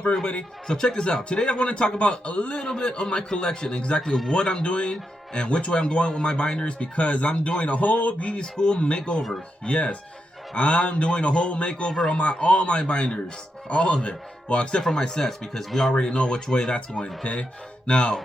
up, everybody? So check this out. Today I want to talk about a little bit of my collection, exactly what I'm doing and which way I'm going with my binders, because I'm doing a whole beauty school makeover. Yes, I'm doing a whole makeover on all my binders, all of it. Well, except for my sets, because we already know which way that's going. Okay. Now,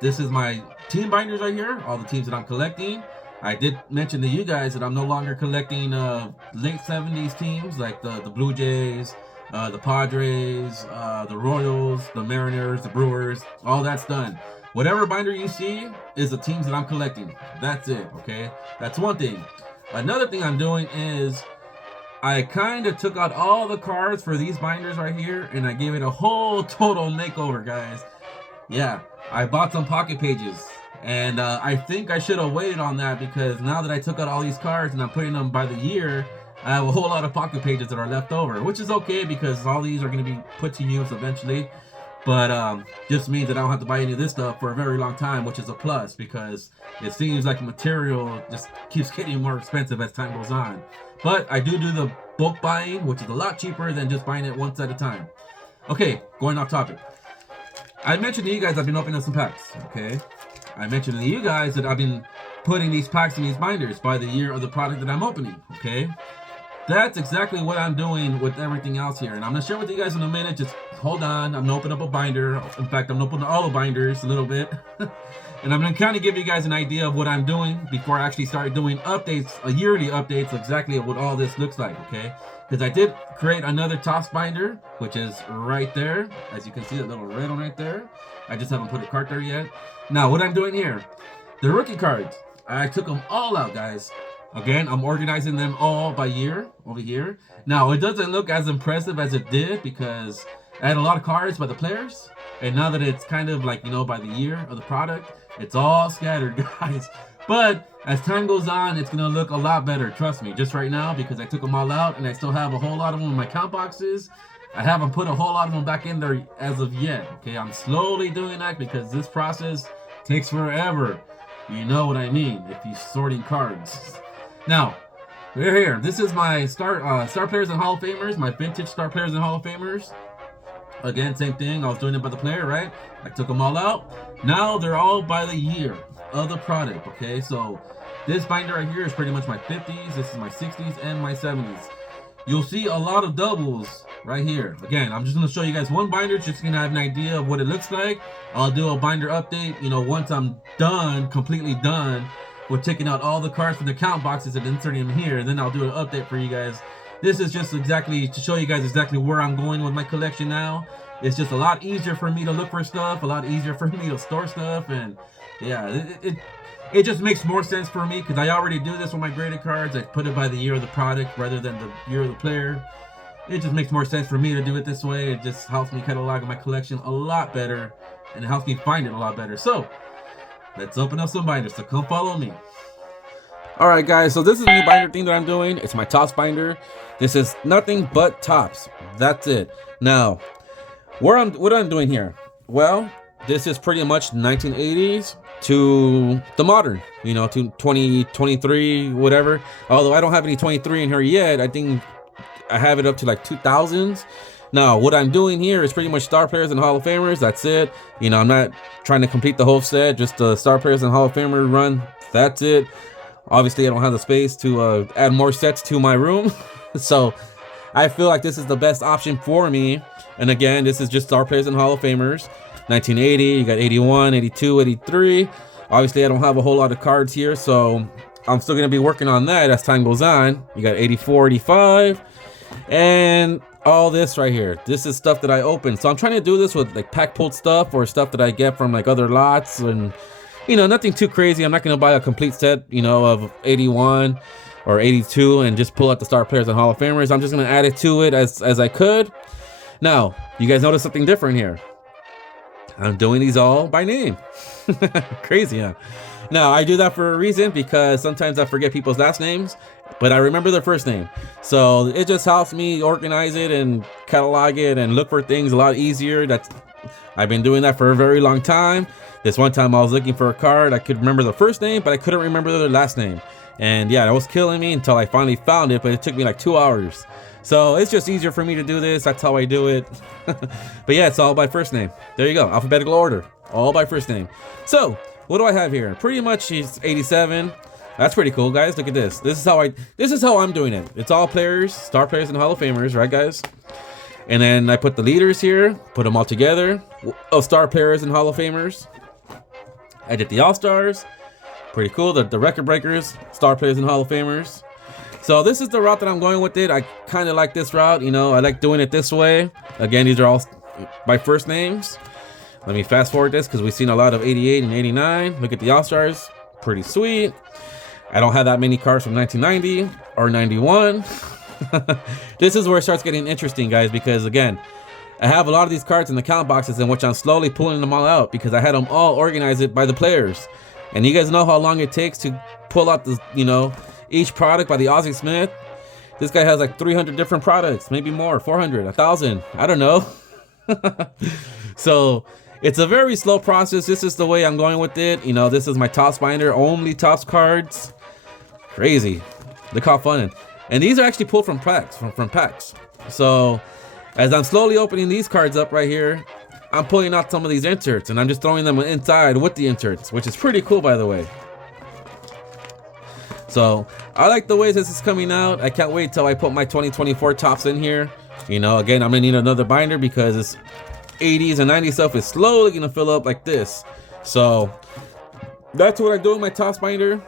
this is my team binders right here. All the teams that I'm collecting. I did mention to you guys that I'm no longer collecting late 70s teams like the Blue Jays, the Padres, the Royals, the Mariners, the Brewers. All that's done. Whatever binder you see is the teams that I'm collecting. That's it, okay? That's one thing. Another thing I'm doing is I kind of took out all the cards for these binders right here and I gave it a whole total makeover, guys. Yeah, I bought some pocket pages. And I think I should have waited on that, because now that I took out all these cards and I'm putting them by the year, I have a whole lot of pocket pages that are left over, which is okay because all these are going to be put to use eventually. But just means that I don't have to buy any of this stuff for a very long time, which is a plus, because it seems like material just keeps getting more expensive as time goes on. But I do the bulk buying, which is a lot cheaper than just buying it once at a time. Okay, going off topic. I mentioned to you guys I've been opening some packs, okay? I mentioned to you guys that I've been putting these packs in these binders by the year of the product that I'm opening, okay? That's exactly what I'm doing with everything else here. And I'm going to share with you guys in a minute. Just hold on. I'm going to open up a binder. In fact, I'm going to open all the binders a little bit. And I'm going to kind of give you guys an idea of what I'm doing before I actually start doing updates, yearly updates, exactly of what all this looks like, okay? Because I did create another Topps binder, which is right there. As you can see, that little red one right there. I just haven't put a card there yet. Now, what I'm doing here, the rookie cards, I took them all out, guys. Again, I'm organizing them all by year over here. Now, it doesn't look as impressive as it did because I had a lot of cards by the players. And now that it's kind of like, by the year of the product, it's all scattered, guys. But as time goes on, it's going to look a lot better. Trust me, just right now, because I took them all out and I still have a whole lot of them in my count boxes. I haven't put a whole lot of them back in there as of yet. Okay, I'm slowly doing that because this process takes forever. You know what I mean if you're sorting cards. Now, we're here. This is my star players and Hall of Famers, my vintage star players and Hall of Famers. Again, same thing. I was doing it by the player, right? I took them all out. Now they're all by the year of the product. Okay, so this binder right here is pretty much my 50s. This is my 60s and my 70s. You'll see a lot of doubles right here. Again, I'm just going to show you guys one binder, just going to have an idea of what it looks like. I'll do a binder update, once I'm done, completely done with taking out all the cards from the count boxes and inserting them here. And then I'll do an update for you guys. This is just exactly to show you guys exactly where I'm going with my collection now. It's just a lot easier for me to look for stuff, a lot easier for me to store stuff. And yeah, it just makes more sense for me because I already do this with my graded cards. I put it by the year of the product rather than the year of the player. It just makes more sense for me to do it this way. It just helps me catalog my collection a lot better, and it helps me find it a lot better. So let's open up some binders. So come follow me. All right, guys. So this is a new binder thing that I'm doing. It's my Topps binder. This is nothing but Topps. That's it. Now, what I'm doing here? Well, this is pretty much 1980s to the modern, to 2023, whatever. Although I don't have any 23 in here yet. I think I have it up to like 2000s. Now, what I'm doing here is pretty much star players and Hall of Famers. That's it. I'm not trying to complete the whole set, just the star players and Hall of Famer run. That's it. Obviously, I don't have the space to add more sets to my room. So I feel like this is the best option for me. And again, this is just star players and Hall of Famers. 1980, you got 81, 82, 83. Obviously, I don't have a whole lot of cards here, so I'm still going to be working on that as time goes on. You got 84, 85, and all this right here. This is stuff that I opened. So I'm trying to do this with like pack pulled stuff or stuff that I get from like other lots, and nothing too crazy. I'm not going to buy a complete set, of 81 or 82 and just pull out the star players and Hall of Famers. I'm just going to add it to it as I could. Now, you guys notice something different here. I'm doing these all by name. Crazy, huh? Now, I do that for a reason because sometimes I forget people's last names, but I remember their first name. So it just helps me organize it and catalog it and look for things a lot easier. That's I've been doing that for a very long time. This one time I was looking for a card. I could remember the first name, but I couldn't remember the last name. And yeah, that was killing me until I finally found it, but it took me like 2 hours. So it's just easier for me to do this. That's how I do it. But yeah, it's all by first name. There you go, alphabetical order, all by first name. So what do I have here? Pretty much he's 87. That's pretty cool, guys. Look at this. This is how I'm doing it. It's all players, star players, and Hall of Famers, right, guys? And then I put the leaders here, put them all together of star players and Hall of Famers. I did the All-Stars. Pretty cool. The record breakers, star players, and Hall of Famers. So this is the route that I'm going with it. I kind of like this route. You know, I like doing it this way. Again, these are all by first names. Let me fast forward this because we've seen a lot of 88 and 89. Look at the All-Stars. Pretty sweet. I don't have that many cards from 1990 or 91. This is where it starts getting interesting, guys, because again, I have a lot of these cards in the count boxes in which I'm slowly pulling them all out because I had them all organized by the players. And you guys know how long it takes to pull out the, you know, each product by the Ozzie Smith. This guy has like 300 different products, maybe more, 400, 1,000, I don't know. So it's a very slow process. This is the way I'm going with it. You know, this is my Topps binder, only Topps cards. Crazy. Look how fun. And these are actually pulled from packs, from packs. So as I'm slowly opening these cards up right here, I'm pulling out some of these inserts and I'm just throwing them inside with the inserts, which is pretty cool, by the way. So I like the way this is coming out. I can't wait till I put my 2024 Topps in here. You know, again, I'm gonna need another binder because this 80s and 90s stuff is slowly gonna fill up like this. So that's what I do with my Topps binder.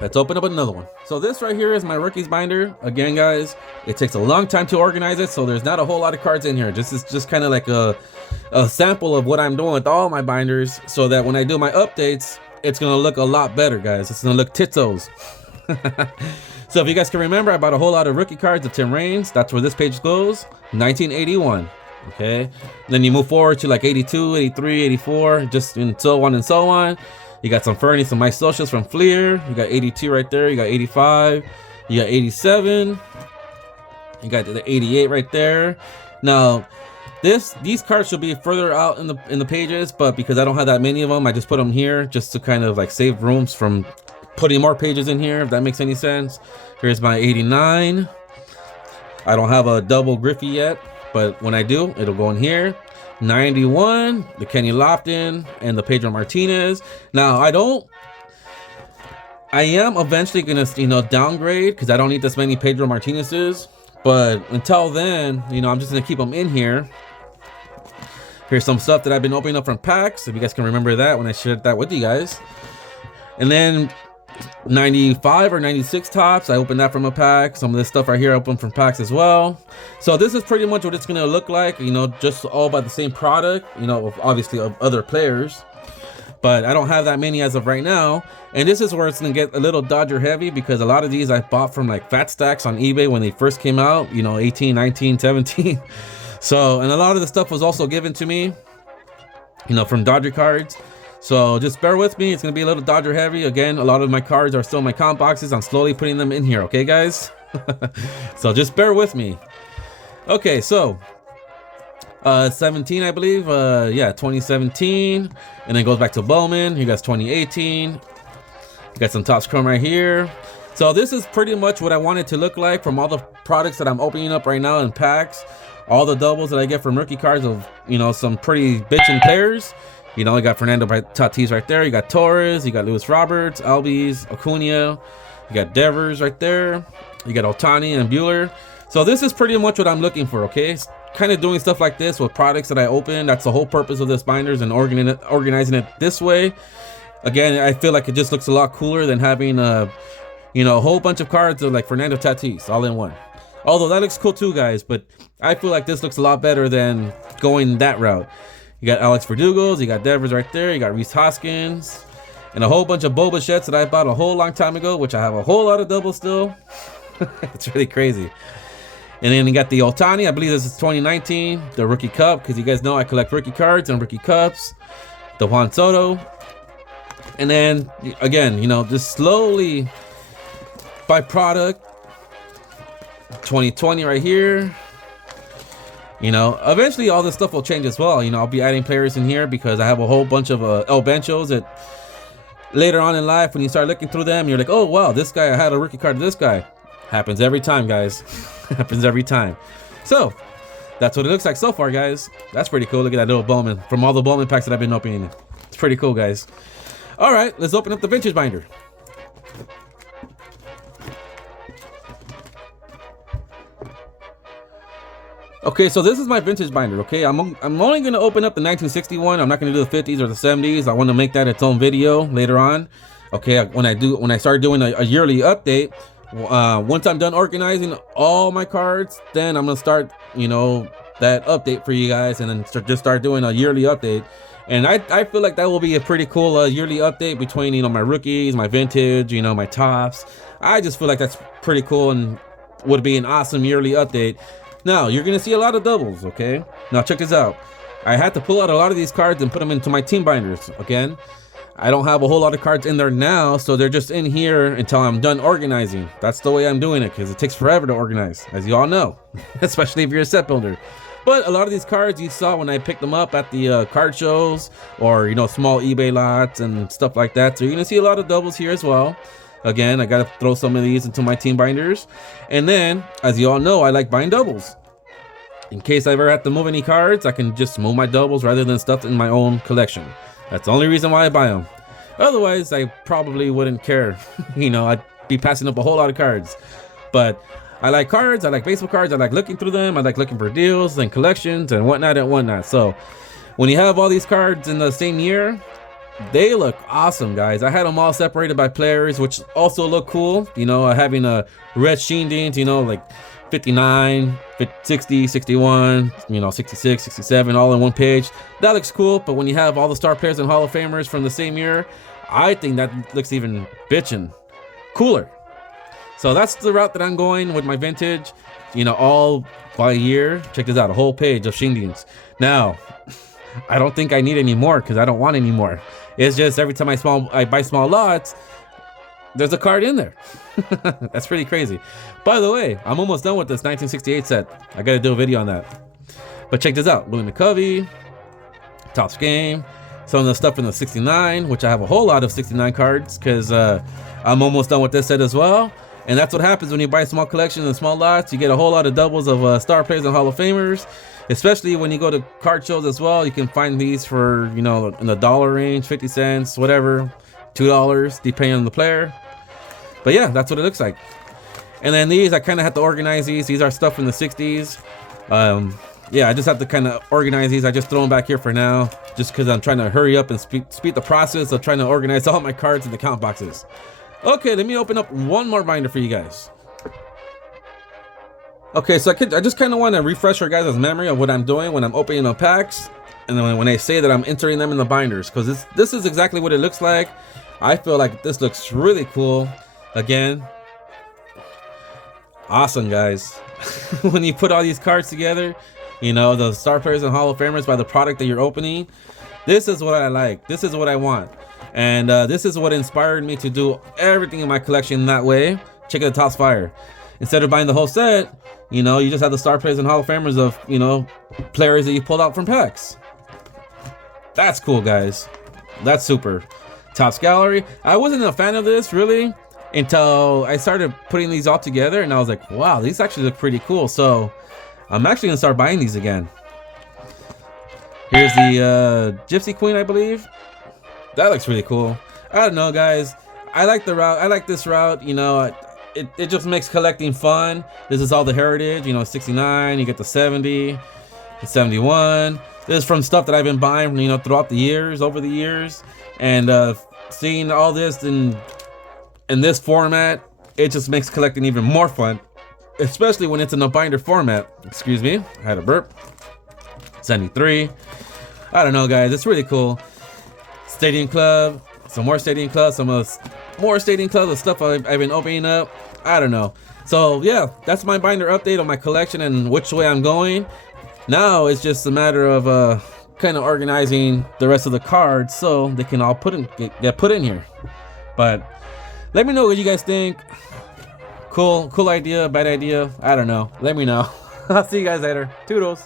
Let's open up another one. So this right here is my rookies binder. Again, guys, it takes a long time to organize it, so there's not a whole lot of cards in here. This is just kind of like a sample of what I'm doing with all my binders, so that when I do my updates, it's gonna look a lot better, guys. It's gonna look titos. So if you guys can remember, I bought a whole lot of rookie cards of Tim Raines. That's where this page goes, 1981. Okay, then you move forward to like 82, 83, 84, just and so on and so on. You got some Fernie, some Mike Socials from Fleer. You got 82 right there. You got 85. You got 87. You got the 88 right there. Now, these cards should be further out in the pages, but because I don't have that many of them, I just put them here just to kind of like save rooms from putting more pages in here, if that makes any sense. Here's my 89. I don't have a double Griffey yet, but when I do, it'll go in here. 91, the Kenny Lofton and the Pedro Martinez. Now I am eventually gonna, you know, downgrade because I don't need this many Pedro Martinez's, but until then, you know, I'm just gonna keep them in here. Here's some stuff that I've been opening up from packs, if you guys can remember that when I shared that with you guys. And then 95 or 96 Topps, I opened that from a pack. Some of this stuff right here I opened from packs as well. So this is pretty much what it's gonna look like, you know, just all by the same product, you know, obviously of other players, but I don't have that many as of right now. And this is where it's gonna get a little Dodger heavy because a lot of these I bought from like Fat Stacks on eBay when they first came out, you know, 18, 19, 17. So, and a lot of the stuff was also given to me, you know, from Dodger cards. So just bear with me. It's going to be a little Dodger heavy. Again, a lot of my cards are still in my comp boxes. I'm slowly putting them in here. Okay, guys? So just bear with me. Okay, so 17, I believe. Yeah, 2017. And then goes back to Bowman. You guys 2018. You got some Topps Chrome right here. So this is pretty much what I want it to look like from all the products that I'm opening up right now in packs. All the doubles that I get from rookie cards of, you know, some pretty bitchin' players. You know, you got Fernando Tatis right there. You got Torres. You got Luis Roberts, Albies, Acuna. You got Devers right there. You got Ohtani and Buehler. So this is pretty much what I'm looking for, okay? Kind of doing stuff like this with products that I open. That's the whole purpose of this binders and organizing it this way. Again, I feel like it just looks a lot cooler than having you know, a whole bunch of cards of like Fernando Tatis all in one. Although that looks cool too, guys, but I feel like this looks a lot better than going that route. You got Alex Verdugos, you got Devers right there, you got Rhys Hoskins, and a whole bunch of Bo Bichette's that I bought a whole long time ago, which I have a whole lot of doubles still. It's really crazy. And then you got the Ohtani, I believe this is 2019, the Rookie Cup, because you guys know I collect rookie cards and rookie cups. The Juan Soto. And then, again, you know, just slowly by product. 2020 right here. You know, eventually all this stuff will change as well. You know, I'll be adding players in here because I have a whole bunch of El Benchos that later on in life, when you start looking through them, you're like, oh wow, this guy, I had a rookie card of this guy. Happens every time, guys. Happens every time. So that's what it looks like so far, guys. That's pretty cool. Look at that little Bowman from all the Bowman packs that I've been opening. It's pretty cool, guys. All right, let's open up the vintage binder. Okay, so this is my vintage binder. Okay, I'm only gonna open up the 1961. I'm not gonna do the 50s or the 70s. I want to make that its own video later on. Okay, when I start doing a yearly update, once I'm done organizing all my cards, then I'm gonna start, you know, that update for you guys, and then just start doing a yearly update. And I feel like that will be a pretty cool yearly update between, you know, my rookies, my vintage, you know, my tops. I just feel like that's pretty cool and would be an awesome yearly update. Now, you're going to see a lot of doubles, okay? Now, check this out. I had to pull out a lot of these cards and put them into my team binders. Again, I don't have a whole lot of cards in there now, so they're just in here until I'm done organizing. That's the way I'm doing it, because it takes forever to organize, as you all know, especially if you're a set builder. But a lot of these cards you saw when I picked them up at the card shows, or, you know, small eBay lots and stuff like that. So you're going to see a lot of doubles here as well. Again, I gotta throw some of these into my team binders. And then, as you all know, I like buying doubles. In case I ever have to move any cards, I can just move my doubles rather than stuff in my own collection. That's the only reason why I buy them. Otherwise, I probably wouldn't care. You know, I'd be passing up a whole lot of cards. But I like cards, I like baseball cards, I like looking through them, I like looking for deals and collections and whatnot and whatnot. So, when you have all these cards in the same year, they look awesome, guys. I had them all separated by players, which also look cool. You know, having a red Shindeens, you know, like 59, 60, 61, you know, 66, 67, all in one page. That looks cool, but when you have all the star players and Hall of Famers from the same year, I think that looks even bitchin' cooler. So that's the route that I'm going with my vintage, you know, all by year. Check this out, a whole page of Shindeens. Now, I don't think I need any more because I don't want any more. It's just every time I buy small lots, there's a card in there. That's pretty crazy. By the way, I'm almost done with this 1968 set. I gotta do a video on that. But check this out, Willie McCovey, Topps Game, some of the stuff in the 69, which I have a whole lot of 69 cards because I'm almost done with this set as well. And that's what happens when you buy a small collection and small lots. You get a whole lot of doubles of star players and Hall of Famers. Especially when you go to card shows as well, you can find these for, you know, in the dollar range, 50 cents, whatever, $2, depending on the player. But yeah, that's what it looks like. And then these, I kind of have to organize these. These are stuff from the 60s. Yeah, I just have to kind of organize these. I just throw them back here for now, just because I'm trying to hurry up and speed the process of trying to organize all my cards in the count boxes. Okay, let me open up one more binder for you guys. Okay, so I just kind of want to refresh your guys' memory of what I'm doing when I'm opening the packs, and then when I say that I'm entering them in the binders, because this is exactly what it looks like. I feel like this looks really cool. Again, awesome, guys. When you put all these cards together, you know, the star players and Hall of Famers by the product that you're opening, this is what I like. This is what I want. And this is what inspired me to do everything in my collection that way. Check out the Topps Fire. Instead of buying the whole set, you know, you just have the star players and Hall of Famers of, you know, players that you pulled out from packs. That's cool, guys. That's super. Topps Gallery. I wasn't a fan of this, really, until I started putting these all together, and I was like, wow, these actually look pretty cool. So I'm actually going to start buying these again. Here's the Gypsy Queen, I believe. That looks really cool. I don't know, guys. I like the route. I like this route, you know. It just makes collecting fun. This is all the heritage, you know, 69, you get the 70, the 71. This is from stuff that I've been buying, you know, throughout the years, over the years. And seeing all this in this format, it just makes collecting even more fun, especially when it's in a binder format. Excuse me, I had a burp. 73. I don't know, guys, it's really cool. Stadium Club, some more Stadium Club, some more Stadium Club, the stuff I've been opening up. I don't know. So yeah, that's my binder update on my collection and which way I'm going. Now it's just a matter of kind of organizing the rest of the cards so they can all get put in here. But let me know what you guys think. Cool idea, bad idea, I don't know. Let me know. I'll see you guys later. Toodles.